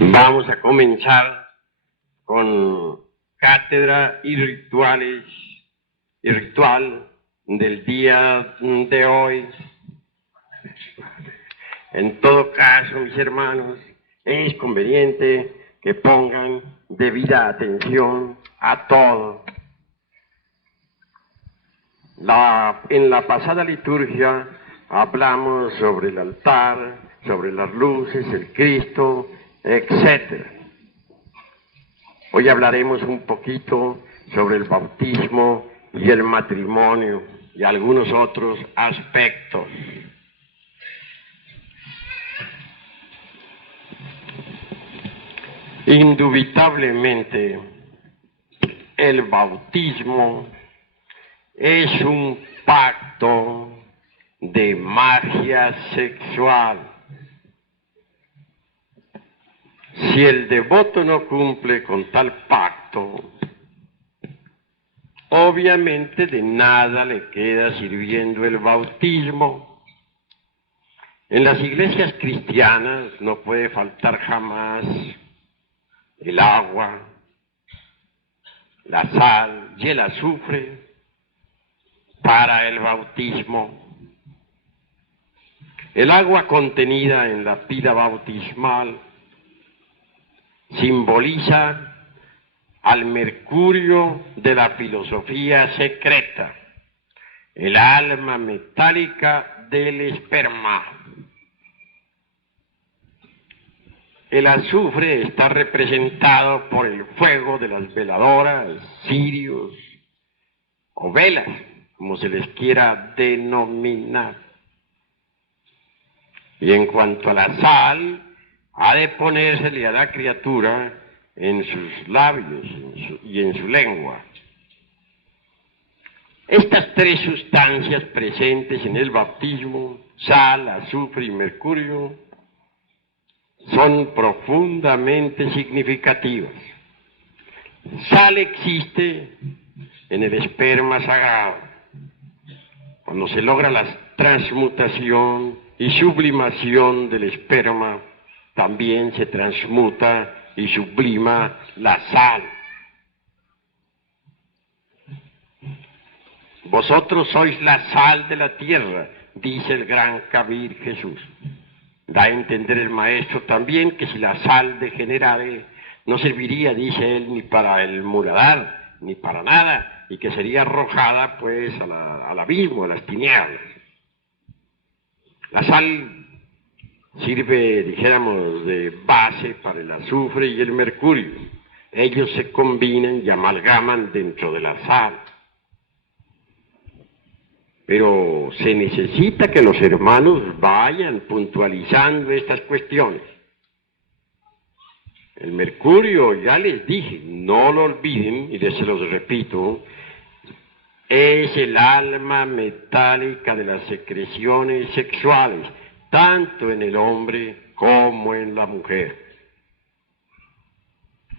Vamos a comenzar con cátedra y ritual del día de hoy. En todo caso, mis hermanos, es conveniente que pongan debida atención a todo. En la pasada liturgia hablamos sobre el altar, sobre las luces, el Cristo, etc. Hoy hablaremos un poquito sobre el bautismo y el matrimonio y algunos otros aspectos. Indubitablemente, el bautismo es un pacto de magia sexual. Si el devoto no cumple con tal pacto, obviamente de nada le queda sirviendo el bautismo. En las iglesias cristianas no puede faltar jamás el agua, la sal y el azufre para el bautismo. El agua contenida en la pila bautismal simboliza al mercurio de la filosofía secreta, el alma metálica del esperma. El azufre está representado por el fuego de las veladoras, cirios o velas, como se les quiera denominar. Y en cuanto a la sal, ha de ponérsele a la criatura en sus labios y en su lengua. Estas tres sustancias presentes en el bautismo, sal, azufre y mercurio, son profundamente significativas. Sal existe en el esperma sagrado, cuando se logra la transmutación y sublimación del esperma, también se transmuta y sublima la sal. Vosotros sois la sal de la tierra, dice el gran Kabir Jesús. Da a entender el maestro también que si la sal degenerare no serviría, dice él, ni para el muladar, ni para nada, y que sería arrojada pues al abismo, a las tinieblas. La sal sirve, dijéramos, de base para el azufre y el mercurio. Ellos se combinan y amalgaman dentro de la sal. Pero se necesita que los hermanos vayan puntualizando estas cuestiones. El mercurio, ya les dije, no lo olviden, y se los repito, es el alma metálica de las secreciones sexuales, tanto en el hombre como en la mujer.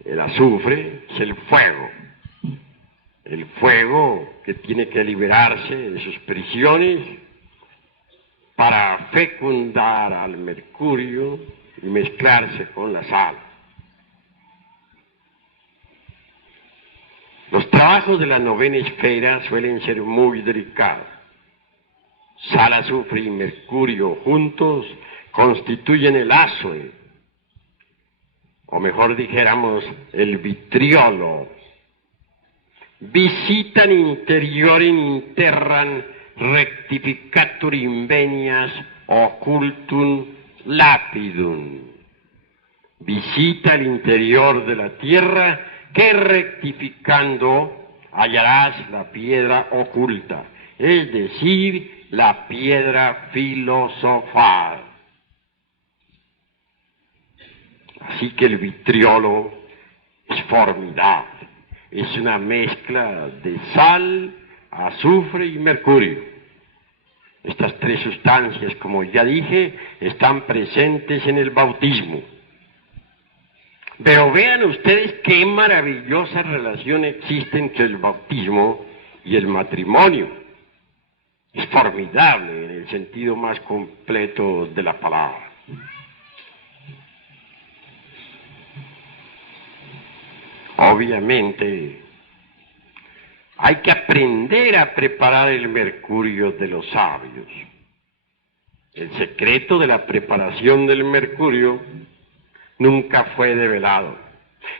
El azufre es el fuego que tiene que liberarse de sus prisiones para fecundar al mercurio y mezclarse con la sal. Los trabajos de la novena esfera suelen ser muy delicados. Sal, azufre y mercurio juntos constituyen el azoe, o mejor dijéramos, el vitriolo. Visitan interiorem interram rectificatur invenias occultum lapidum. Visita el interior de la tierra, que rectificando hallarás la piedra oculta, es decir, la piedra filosofal. Así que el vitriolo es formidable. Es una mezcla de sal, azufre y mercurio. Estas tres sustancias, como ya dije, están presentes en el bautismo. Pero vean ustedes qué maravillosa relación existe entre el bautismo y el matrimonio. Es formidable en el sentido más completo de la palabra. Obviamente, hay que aprender a preparar el mercurio de los sabios. El secreto de la preparación del mercurio nunca fue develado.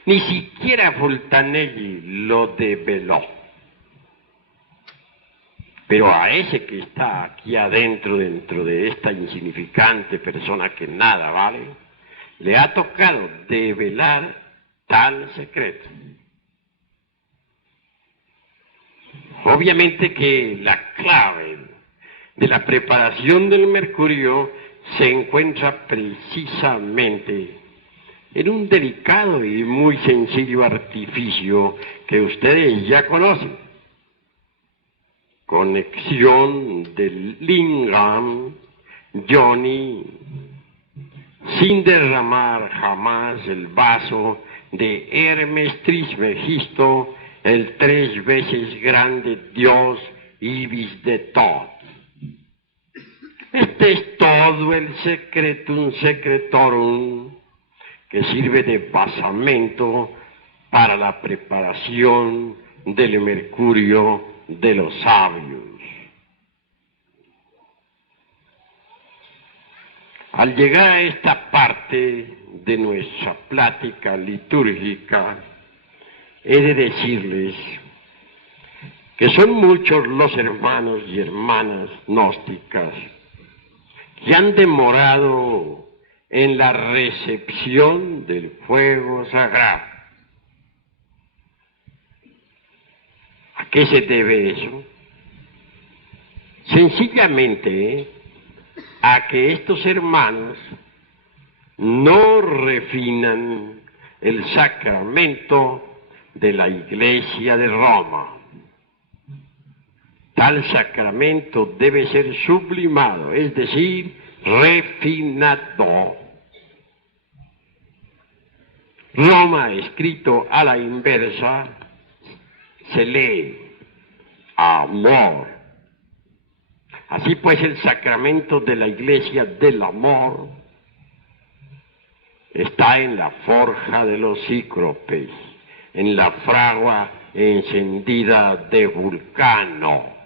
Ni siquiera Fultanelli lo develó. Pero a ese que está aquí adentro, dentro de esta insignificante persona que nada vale, le ha tocado develar tal secreto. Obviamente que la clave de la preparación del mercurio se encuentra precisamente en un delicado y muy sencillo artificio que ustedes ya conocen. Conexión del lingam, Johnny, sin derramar jamás el vaso de Hermes Trismegisto, el 3 veces grande Dios Ibis de Tot. Este es todo el secretum secretorum que sirve de basamento para la preparación del mercurio de los sabios. Al llegar a esta parte de nuestra plática litúrgica, he de decirles que son muchos los hermanos y hermanas gnósticas que han demorado en la recepción del fuego sagrado. ¿A qué se debe eso? Sencillamente a que estos hermanos no refinan el sacramento de la Iglesia de Roma. Tal sacramento debe ser sublimado, es decir, refinado. Roma, escrito a la inversa, se lee amor. Así pues, el sacramento de la Iglesia del amor está en la forja de los cíclopes, en la fragua encendida de Vulcano.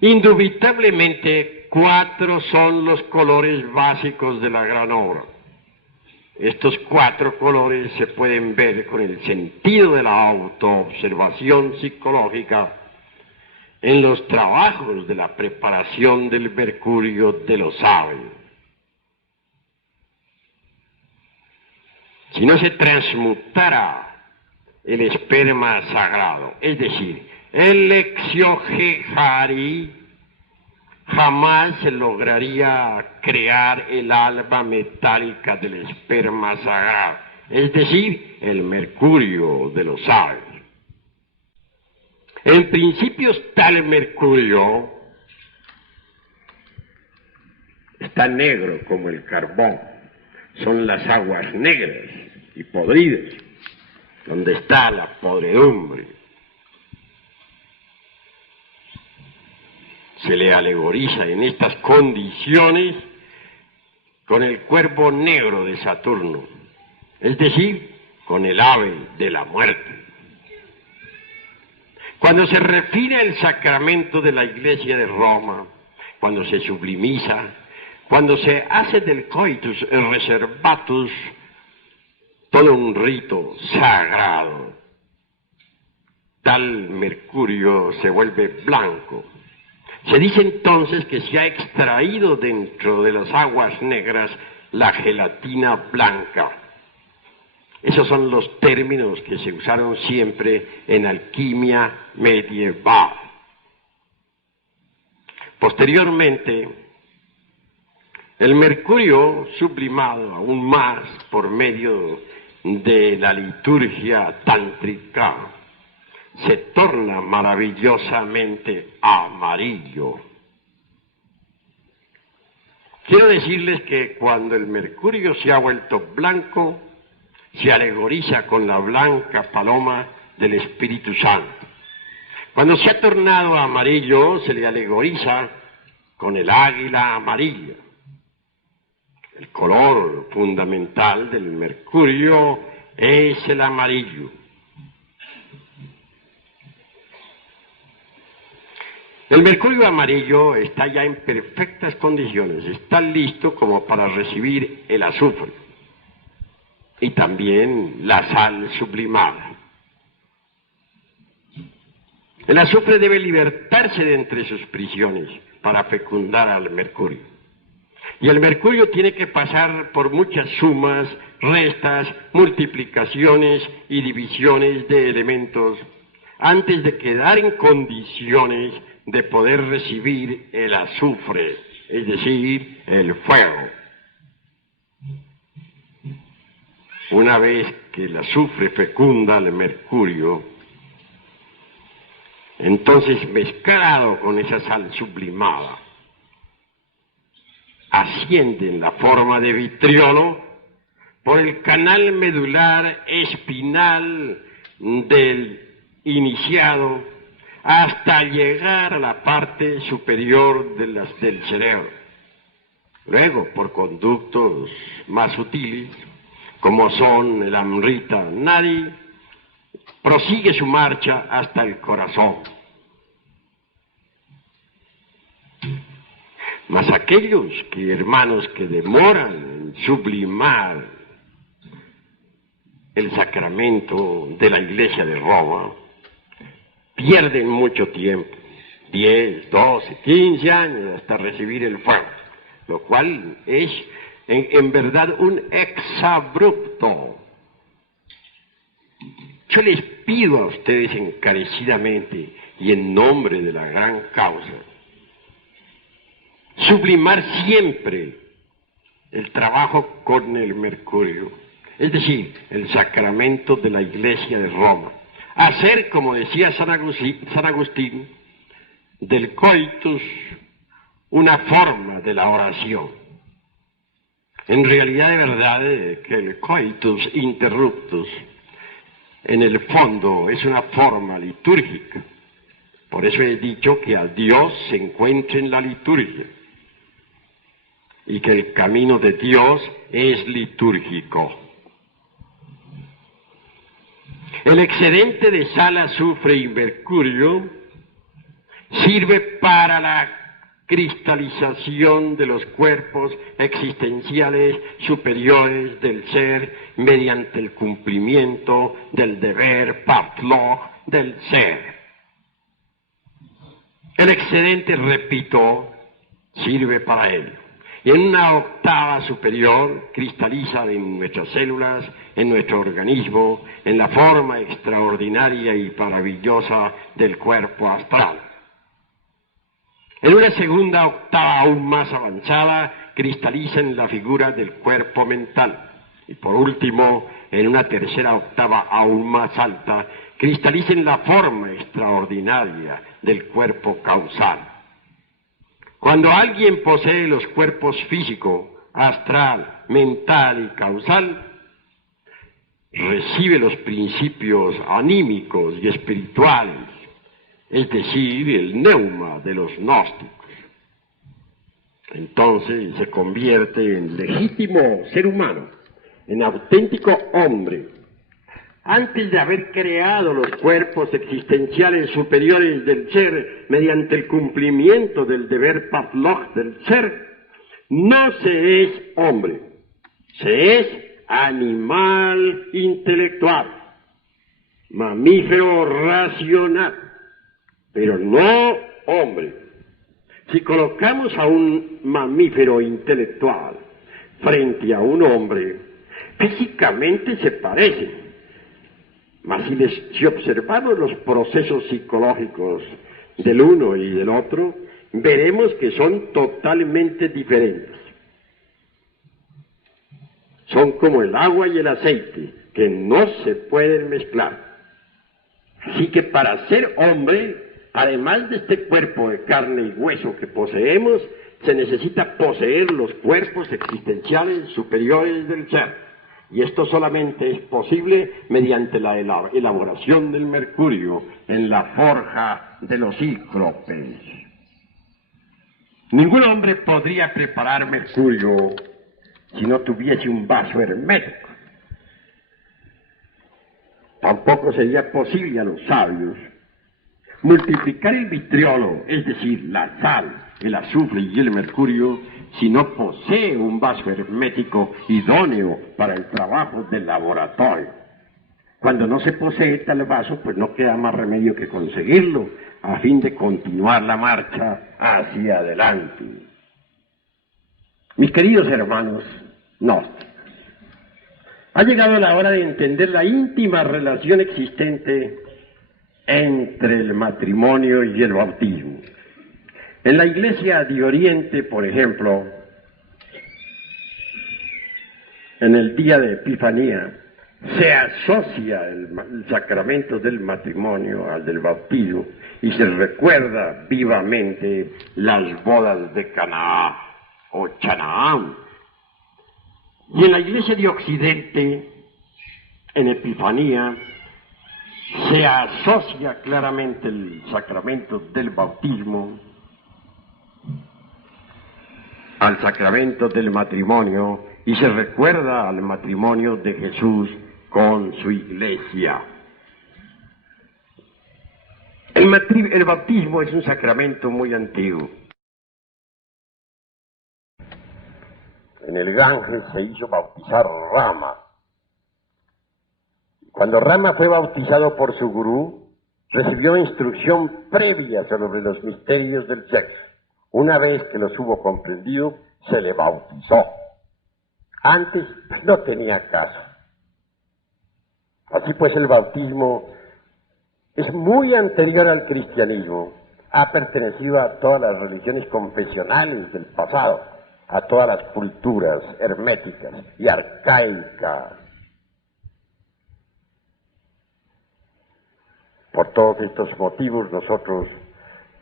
Indubitablemente, 4 son los colores básicos de la gran obra. Estos 4 colores se pueden ver con el sentido de la autoobservación psicológica en los trabajos de la preparación del mercurio de los sabios. Si no se transmutara el esperma sagrado, es decir, el Lexiogehari, jamás se lograría crear el alma metálica del esperma sagrado, es decir, el mercurio de los sabios. En principio está el mercurio, está negro como el carbón, son las aguas negras y podridas, donde está la podredumbre. Se le alegoriza en estas condiciones con el cuervo negro de Saturno, es decir, con el ave de la muerte. Cuando se refina el sacramento de la Iglesia de Roma, cuando se sublimiza, cuando se hace del coitus reservatus todo un rito sagrado, tal mercurio se vuelve blanco. Se dice entonces que se ha extraído dentro de las aguas negras la gelatina blanca. Esos son los términos que se usaron siempre en alquimia medieval. Posteriormente, el mercurio sublimado aún más por medio de la liturgia tántrica se torna maravillosamente amarillo. Quiero decirles que cuando el mercurio se ha vuelto blanco, se alegoriza con la blanca paloma del Espíritu Santo. Cuando se ha tornado amarillo, se le alegoriza con el águila amarilla. El color fundamental del mercurio es el amarillo. El mercurio amarillo está ya en perfectas condiciones, está listo como para recibir el azufre y también la sal sublimada. El azufre debe libertarse de entre sus prisiones para fecundar al mercurio. Y el mercurio tiene que pasar por muchas sumas, restas, multiplicaciones y divisiones de elementos antes de quedar en condiciones de poder recibir el azufre, es decir, el fuego. Una vez que el azufre fecunda al mercurio, entonces mezclado con esa sal sublimada, asciende en la forma de vitriolo por el canal medular espinal del iniciado hasta llegar a la parte superior del cerebro. Luego, por conductos más sutiles, como son el Amrita Nadi, prosigue su marcha hasta el corazón. Mas aquellos hermanos que demoran en sublimar el sacramento de la Iglesia de Roma, pierden mucho tiempo, 10, 12, 15 años hasta recibir el fuego, lo cual es en verdad un exabrupto. Yo les pido a ustedes encarecidamente y en nombre de la gran causa, sublimar siempre el trabajo con el mercurio, es decir, el sacramento de la Iglesia de Roma. Hacer, como decía San Agustín, del coitus una forma de la oración. En realidad, de verdad, que el coitus interruptus, en el fondo, es una forma litúrgica. Por eso he dicho que a Dios se encuentra en la liturgia y que el camino de Dios es litúrgico. El excedente de sal, azufre y mercurio sirve para la cristalización de los cuerpos existenciales superiores del ser mediante el cumplimiento del deber Pavlov del ser. El excedente, repito, sirve para ello. Y en una octava superior cristaliza en nuestras células, en nuestro organismo, en la forma extraordinaria y maravillosa del cuerpo astral. En una segunda octava aún más avanzada cristaliza en la figura del cuerpo mental. Y por último, en una tercera octava aún más alta, cristaliza en la forma extraordinaria del cuerpo causal. Cuando alguien posee los cuerpos físico, astral, mental y causal, recibe los principios anímicos y espirituales, es decir, el neuma de los gnósticos. Entonces se convierte en legítimo ser humano, en auténtico hombre. Antes de haber creado los cuerpos existenciales superiores del ser mediante el cumplimiento del deber Pavlov del ser, no se es hombre, se es animal intelectual, mamífero racional, pero no hombre. Si colocamos a un mamífero intelectual frente a un hombre, físicamente se parecen. Mas si observamos los procesos psicológicos del uno y del otro, veremos que son totalmente diferentes. Son como el agua y el aceite, que no se pueden mezclar. Así que para ser hombre, además de este cuerpo de carne y hueso que poseemos, se necesita poseer los cuerpos existenciales superiores del ser. Y esto solamente es posible mediante la elaboración del mercurio en la forja de los cíclopes. Ningún hombre podría preparar mercurio si no tuviese un vaso hermético. Tampoco sería posible a los sabios multiplicar el vitriolo, es decir, la sal, el azufre y el mercurio, si no posee un vaso hermético idóneo para el trabajo del laboratorio. Cuando no se posee tal vaso, pues no queda más remedio que conseguirlo, a fin de continuar la marcha hacia adelante. Mis queridos hermanos gnósticos, ha llegado la hora de entender la íntima relación existente entre el matrimonio y el bautismo. En la Iglesia de Oriente, por ejemplo, en el día de Epifanía, se asocia el sacramento del matrimonio al del bautismo y se recuerda vivamente las bodas de Caná o Chanaán. Y en la Iglesia de Occidente, en Epifanía, se asocia claramente el sacramento del bautismo al sacramento del matrimonio y se recuerda al matrimonio de Jesús con su Iglesia. El bautismo es un sacramento muy antiguo. En el Ganges se hizo bautizar Rama. Cuando Rama fue bautizado por su gurú, recibió instrucción previa sobre los misterios del sexo. Una vez que los hubo comprendido, se le bautizó. Antes no tenía caso. Así pues, el bautismo es muy anterior al cristianismo. Ha pertenecido a todas las religiones confesionales del pasado, a todas las culturas herméticas y arcaicas. Por todos estos motivos, nosotros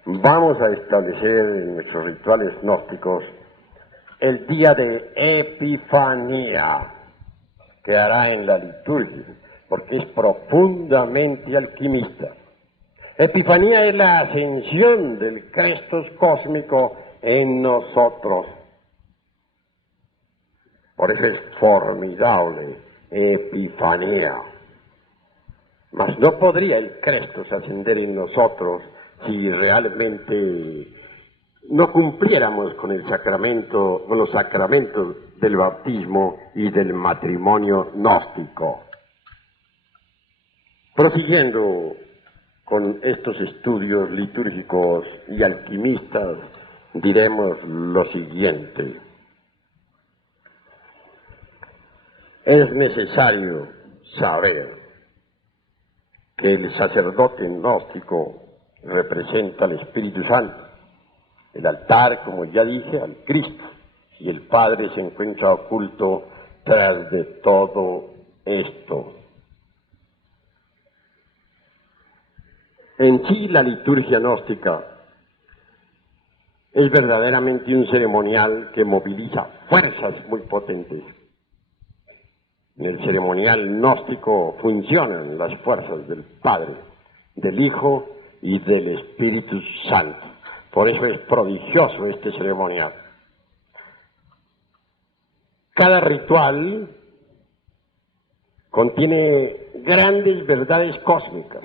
vamos a establecer en nuestros rituales gnósticos el día de Epifanía, que hará en la liturgia, porque es profundamente alquimista. Epifanía es la ascensión del Crestos cósmico en nosotros. Por eso es formidable, Epifanía. Mas no podría el Crestos ascender en nosotros si realmente no cumpliéramos con el sacramento, con los sacramentos del bautismo y del matrimonio gnóstico. Prosiguiendo con estos estudios litúrgicos y alquimistas, diremos lo siguiente. Es necesario saber que el sacerdote gnóstico representa al Espíritu Santo, el altar, como ya dije, al Cristo, y el Padre se encuentra oculto tras de todo esto. En sí, la liturgia gnóstica es verdaderamente un ceremonial que moviliza fuerzas muy potentes. En el ceremonial gnóstico funcionan las fuerzas del Padre, del Hijo y del Espíritu Santo. Por eso es prodigioso este ceremonial. Cada ritual contiene grandes verdades cósmicas.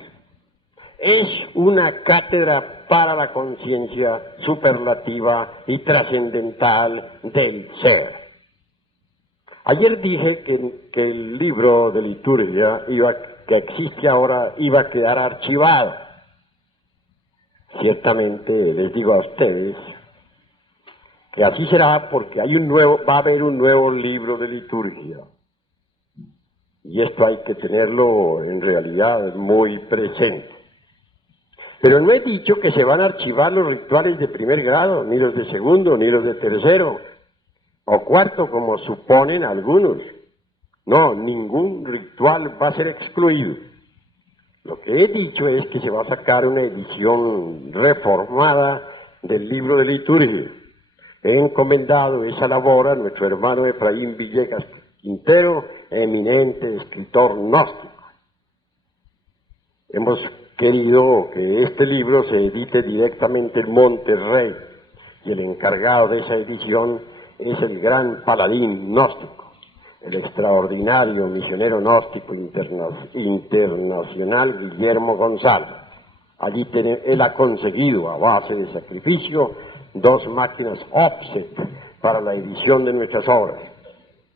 Es una cátedra para la conciencia superlativa y trascendental del ser. Ayer dije que el libro de liturgia que existe ahora iba a quedar archivado. Ciertamente les digo a ustedes que así será porque va a haber un nuevo libro de liturgia. Y esto hay que tenerlo en realidad muy presente. Pero no he dicho que se van a archivar los rituales de primer grado, ni los de segundo, ni los de tercero, o cuarto, como suponen algunos. No, ningún ritual va a ser excluido. Lo que he dicho es que se va a sacar una edición reformada del libro de liturgia. He encomendado esa labor a nuestro hermano Efraín Villegas Quintero, eminente escritor gnóstico. Hemos querido que este libro se edite directamente en Monterrey, y el encargado de esa edición es el gran paladín gnóstico, el extraordinario misionero gnóstico internacional Guillermo González. Allí él ha conseguido, a base de sacrificio, 2 máquinas offset para la edición de nuestras obras.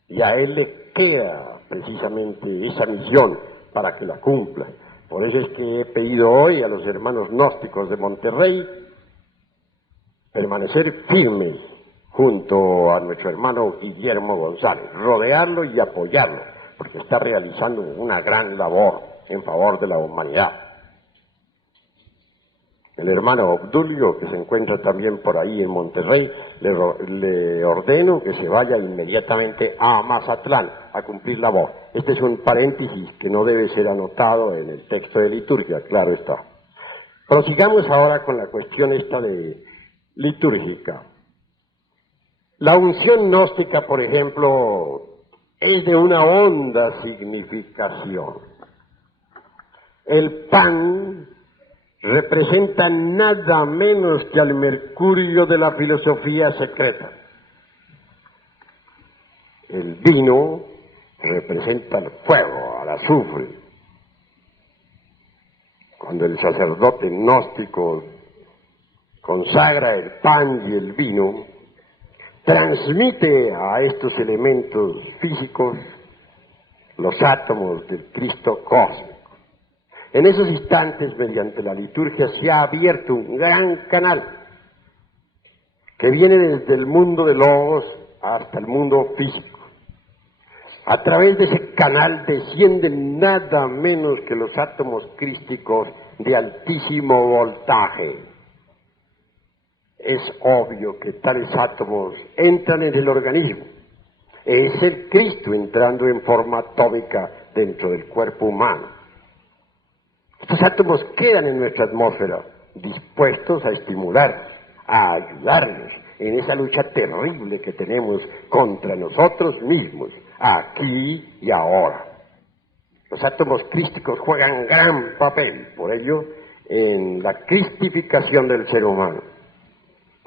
Y a él le queda precisamente esa misión para que la cumpla. Por eso es que he pedido hoy a los hermanos gnósticos de Monterrey permanecer firmes junto a nuestro hermano Guillermo González, rodearlo y apoyarlo, porque está realizando una gran labor en favor de la humanidad. El hermano Obdulio, que se encuentra también por ahí en Monterrey, le ordeno que se vaya inmediatamente a Mazatlán a cumplir labor. Este es un paréntesis que no debe ser anotado en el texto de liturgia, claro está. Prosigamos ahora con la cuestión esta de litúrgica. La unción gnóstica, por ejemplo, es de una honda significación. El pan representa nada menos que al mercurio de la filosofía secreta. El vino representa el fuego, al azufre. Cuando el sacerdote gnóstico consagra el pan y el vino, transmite a estos elementos físicos los átomos del Cristo cósmico. En esos instantes, mediante la liturgia, se ha abierto un gran canal que viene desde el mundo de Logos hasta el mundo físico. A través de ese canal descienden nada menos que los átomos crísticos de altísimo voltaje. Es obvio que tales átomos entran en el organismo. Es el Cristo entrando en forma atómica dentro del cuerpo humano. Estos átomos quedan en nuestra atmósfera, dispuestos a estimularnos, a ayudarnos en esa lucha terrible que tenemos contra nosotros mismos, aquí y ahora. Los átomos crísticos juegan gran papel, por ello, en la cristificación del ser humano.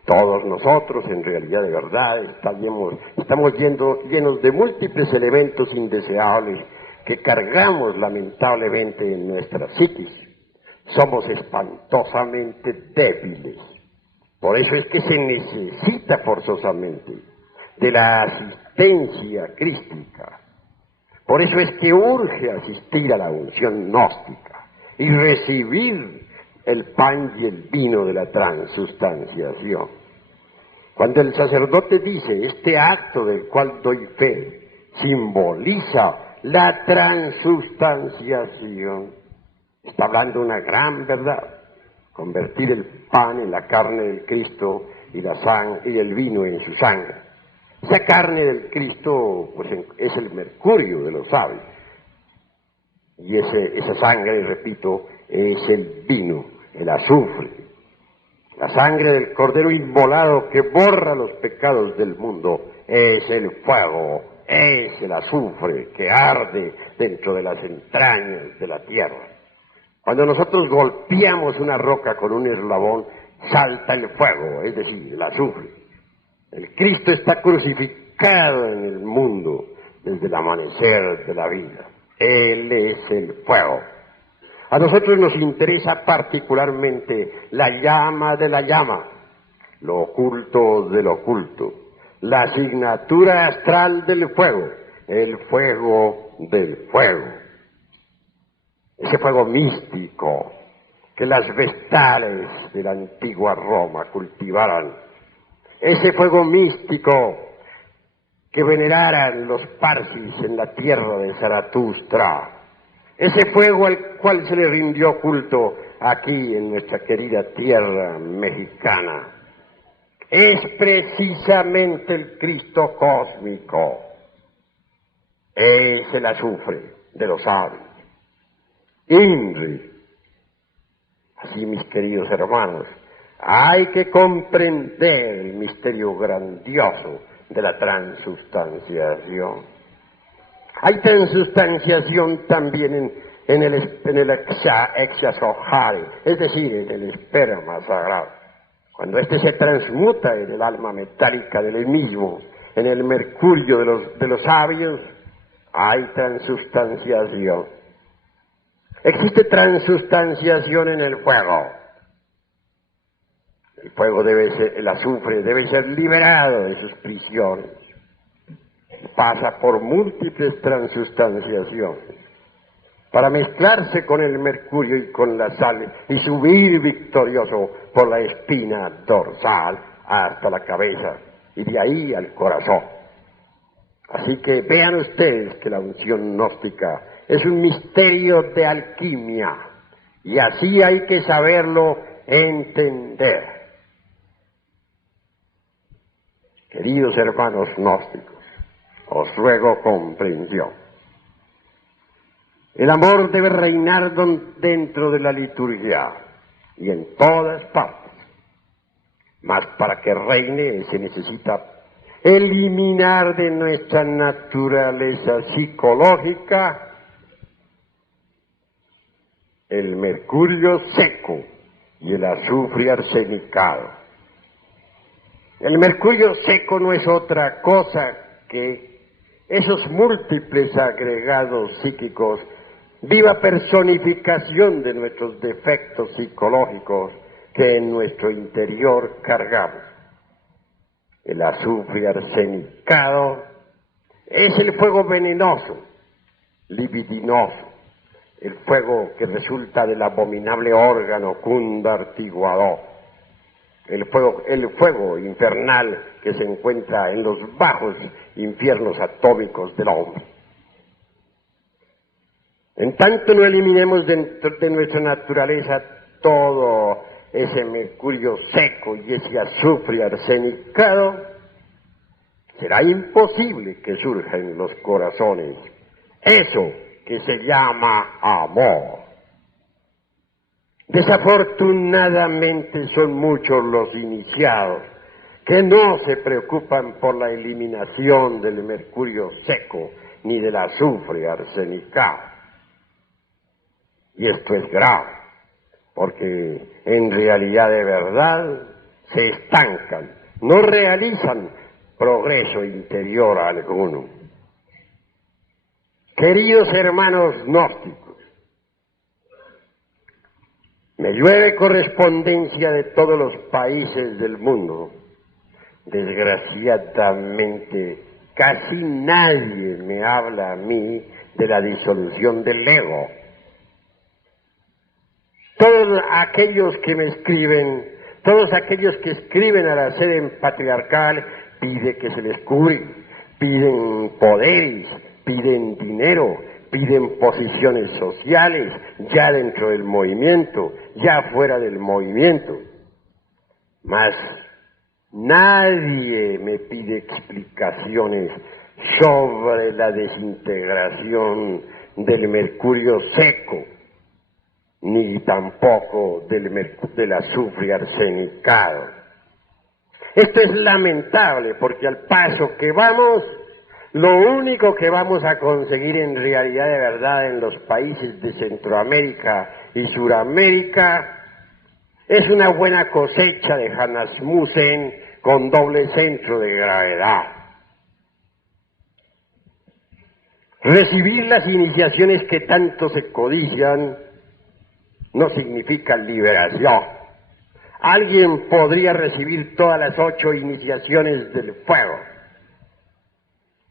Todos nosotros, en realidad, de verdad, estamos llenos de múltiples elementos indeseables que cargamos lamentablemente en nuestra psiquis. Somos espantosamente débiles. Por eso es que se necesita forzosamente de la asistencia crística. Por eso es que urge asistir a la unción gnóstica y recibir el pan y el vino de la transustanciación. Cuando el sacerdote dice, este acto del cual doy fe simboliza la transustanciación, está hablando una gran verdad. Convertir el pan en la carne del Cristo y el vino en su sangre. Esa carne del Cristo pues, es el mercurio de los sabios. Y esa sangre, repito, es el vino, el azufre. La sangre del Cordero inmolado que borra los pecados del mundo es el fuego, es el azufre que arde dentro de las entrañas de la tierra. Cuando nosotros golpeamos una roca con un eslabón, salta el fuego, es decir, el azufre. El Cristo está crucificado en el mundo desde el amanecer de la vida. Él es el fuego. A nosotros nos interesa particularmente la llama de la llama, lo oculto del oculto, la asignatura astral del fuego, el fuego del fuego. Ese fuego místico que las vestales de la antigua Roma cultivaran. Ese fuego místico que veneraran los parsis en la tierra de Zaratustra. Ese fuego al cual se le rindió culto aquí en nuestra querida tierra mexicana. Es precisamente el Cristo cósmico. Es el azufre de los sabios. INRI. Así, mis queridos hermanos, hay que comprender el misterio grandioso de la transustanciación. Hay transustanciación también en el exasohari, es decir, en el esperma sagrado. Cuando éste se transmuta en el alma metálica del mismo, en el mercurio de los sabios, hay transubstanciación. Existe transubstanciación en el fuego. El fuego el azufre debe ser liberado de sus prisiones. Pasa por múltiples transubstanciaciones para mezclarse con el mercurio y con la sal y subir victorioso por la espina dorsal hasta la cabeza y de ahí al corazón. Así que vean ustedes que la unción gnóstica es un misterio de alquimia y así hay que saberlo entender. Queridos hermanos gnósticos, os ruego comprensión. El amor debe reinar dentro de la liturgia y en todas partes. Mas para que reine se necesita eliminar de nuestra naturaleza psicológica el mercurio seco y el azufre arsenicado. El mercurio seco no es otra cosa que esos múltiples agregados psíquicos, viva personificación de nuestros defectos psicológicos que en nuestro interior cargamos. El azufre arsenicado es el fuego venenoso, libidinoso, el fuego que resulta del abominable órgano cundartiguador. El fuego infernal que se encuentra en los bajos infiernos atómicos del hombre. En tanto no eliminemos dentro de nuestra naturaleza todo ese mercurio seco y ese azufre arsenicado, será imposible que surja en los corazones eso que se llama amor. Desafortunadamente son muchos los iniciados que no se preocupan por la eliminación del mercurio seco ni del azufre arsenicado. Y esto es grave, porque en realidad de verdad se estancan, no realizan progreso interior alguno. Queridos hermanos gnósticos, me llueve correspondencia de todos los países del mundo. Desgraciadamente, casi nadie me habla a mí de la disolución del ego. Todos aquellos que me escriben, todos aquellos que escriben a la sede patriarcal, piden que se les cure, piden poderes, piden dinero, piden posiciones sociales, ya dentro del movimiento, ya fuera del movimiento. Mas nadie me pide explicaciones sobre la desintegración del mercurio seco, ni tampoco del azufre arsenicado. Esto es lamentable porque al paso que vamos, lo único que vamos a conseguir en realidad de verdad en los países de Centroamérica y Suramérica es una buena cosecha de Hanasmussen con doble centro de gravedad. Recibir las iniciaciones que tanto se codician no significa liberación. Alguien podría recibir todas las 8 iniciaciones del fuego,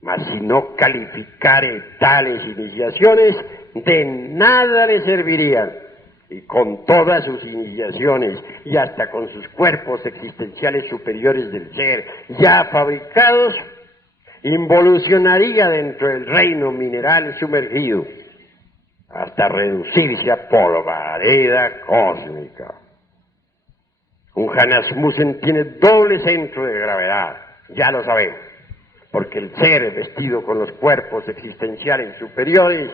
mas si no calificare tales iniciaciones, de nada le servirían. Y con todas sus iniciaciones y hasta con sus cuerpos existenciales superiores del ser ya fabricados, involucionaría dentro del reino mineral sumergido hasta reducirse a polvareda cósmica. Un Hanasmussen tiene doble centro de gravedad, ya lo sabemos, porque el ser vestido con los cuerpos existenciales superiores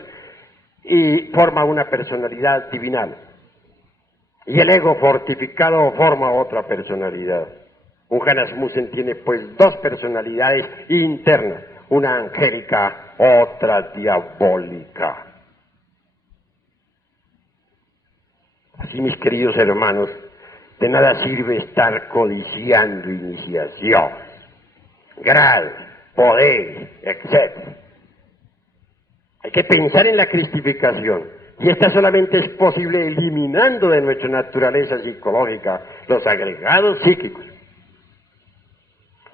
y forma una personalidad divinal. Y el ego fortificado forma otra personalidad. Un Hanasmussen tiene pues 2 personalidades internas, una angélica, otra diabólica. Así, mis queridos hermanos, de nada sirve estar codiciando iniciación, grado, poder, etc. Hay que pensar en la cristificación, y esta solamente es posible eliminando de nuestra naturaleza psicológica los agregados psíquicos.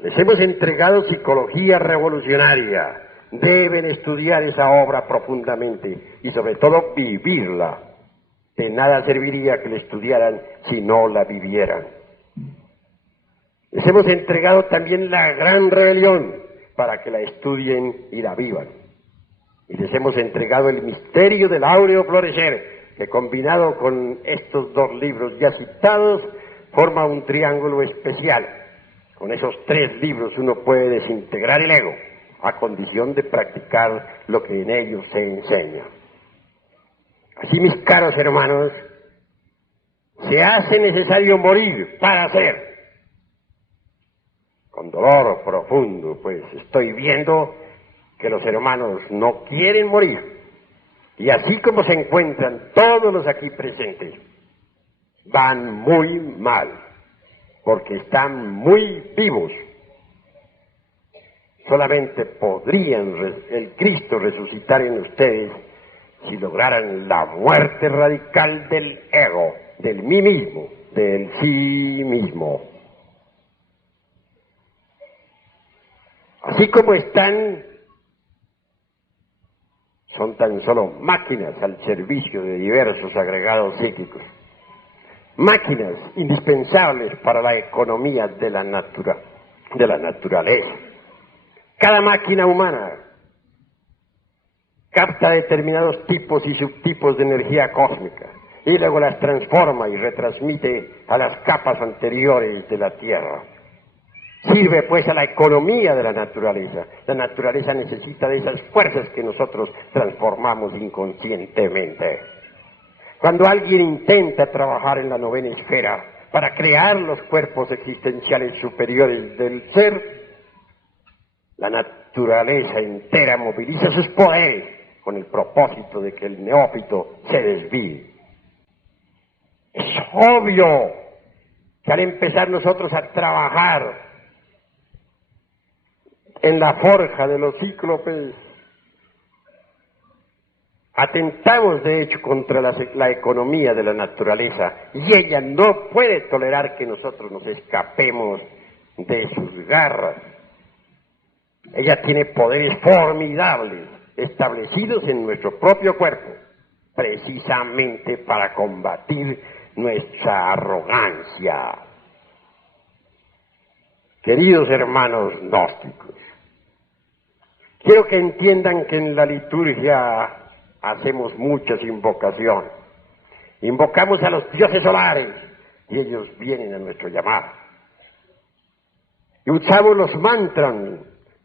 Les hemos entregado psicología revolucionaria. Deben estudiar esa obra profundamente y sobre todo vivirla. De nada serviría que la estudiaran si no la vivieran. Les hemos entregado también la gran rebelión para que la estudien y la vivan. Y les hemos entregado el misterio del áureo florecer, que combinado con estos dos libros ya citados, forma un triángulo especial. Con esos 3 libros uno puede desintegrar el ego, a condición de practicar lo que en ellos se enseña. Así, mis caros hermanos, se hace necesario morir para ser. Con dolor profundo, pues estoy viendo que los hermanos no quieren morir. Y así como se encuentran todos los aquí presentes, van muy mal, porque están muy vivos. Solamente podrían el Cristo resucitar en ustedes si lograran la muerte radical del ego, del mí mismo, del sí mismo. Así como están, son tan solo máquinas al servicio de diversos agregados psíquicos, máquinas indispensables para la economía de la naturaleza. Cada máquina humana capta determinados tipos y subtipos de energía cósmica y luego las transforma y retransmite a las capas anteriores de la Tierra. Sirve pues a la economía de la naturaleza. La naturaleza necesita de esas fuerzas que nosotros transformamos inconscientemente. Cuando alguien intenta trabajar en la novena esfera para crear los cuerpos existenciales superiores del ser, la naturaleza entera moviliza sus poderes con el propósito de que el neófito se desvíe. Es obvio que al empezar nosotros a trabajar en la forja de los cíclopes, atentamos de hecho contra la economía de la naturaleza, y ella no puede tolerar que nosotros nos escapemos de sus garras. Ella tiene poderes formidables establecidos en nuestro propio cuerpo, precisamente para combatir nuestra arrogancia. Queridos hermanos gnósticos, quiero que entiendan que en la liturgia hacemos muchas invocaciones. Invocamos a los dioses solares y ellos vienen a nuestro llamado. Y usamos los mantras,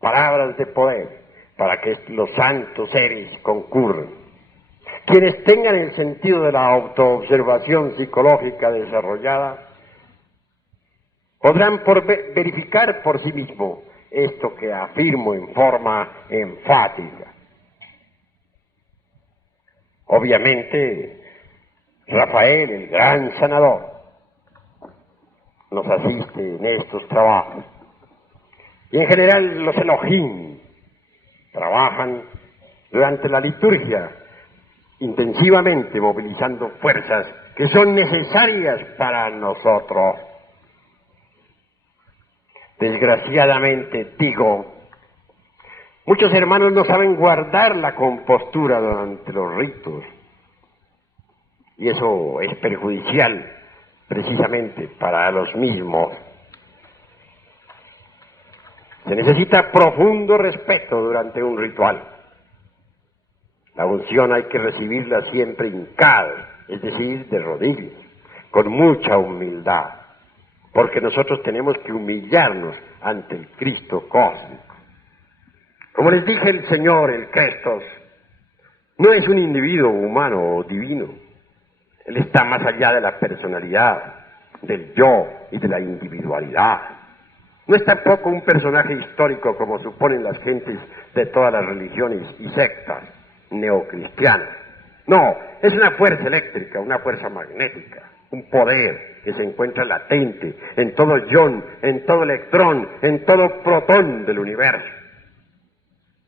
palabras de poder, para que los santos seres concurran. Quienes tengan el sentido de la autoobservación psicológica desarrollada podrán verificar por sí mismos esto que afirmo en forma enfática. Obviamente, Rafael, el gran sanador, nos asiste en estos trabajos. Y en general los Elohim trabajan durante la liturgia intensivamente, movilizando fuerzas que son necesarias para nosotros. Desgraciadamente, digo, muchos hermanos no saben guardar la compostura durante los ritos, y eso es perjudicial precisamente para los mismos. Se necesita profundo respeto durante un ritual. La unción hay que recibirla siempre hincada, es decir, de rodillas, con mucha humildad, porque nosotros tenemos que humillarnos ante el Cristo cósmico. Como les dije, el Señor, el Crestos, no es un individuo humano o divino. Él está más allá de la personalidad, del yo y de la individualidad. No es tampoco un personaje histórico como suponen las gentes de todas las religiones y sectas neocristianas. No, es una fuerza eléctrica, una fuerza magnética, un poder que se encuentra latente en todo ion, en todo electrón, en todo protón del universo.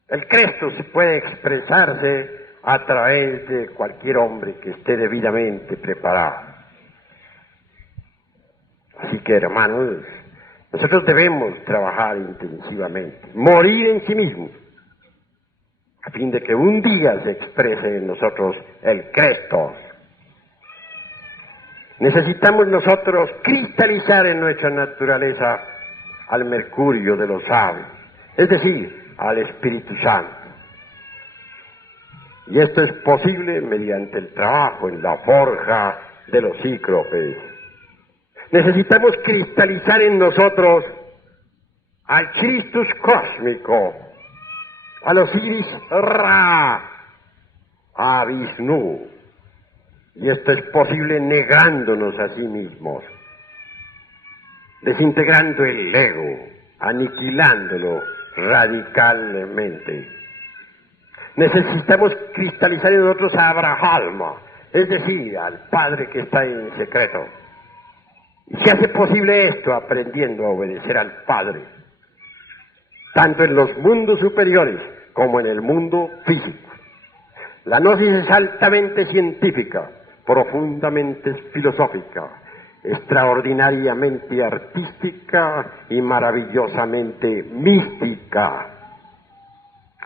El Cristo puede expresarse a través de cualquier hombre que esté debidamente preparado. Así que, hermanos, nosotros debemos trabajar intensivamente, morir en sí mismos, a fin de que un día se exprese en nosotros el Cristo. Necesitamos nosotros cristalizar en nuestra naturaleza al mercurio de los sabios, es decir, al Espíritu Santo. Y esto es posible mediante el trabajo en la forja de los cíclopes. Necesitamos cristalizar en nosotros al Christus cósmico, a los Iris Ra, a Vishnu. Y esto es posible negándonos a sí mismos, desintegrando el ego, aniquilándolo radicalmente. Necesitamos cristalizar en nosotros a Abraham, es decir, al Padre que está en secreto. Y se hace posible esto aprendiendo a obedecer al Padre, tanto en los mundos superiores como en el mundo físico. La gnosis es altamente científica, profundamente filosófica, extraordinariamente artística y maravillosamente mística.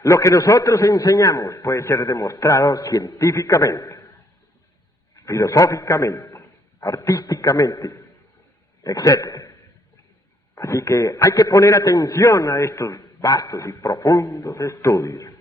Lo que nosotros enseñamos puede ser demostrado científicamente, filosóficamente, artísticamente, etc. Así que hay que poner atención a estos vastos y profundos estudios.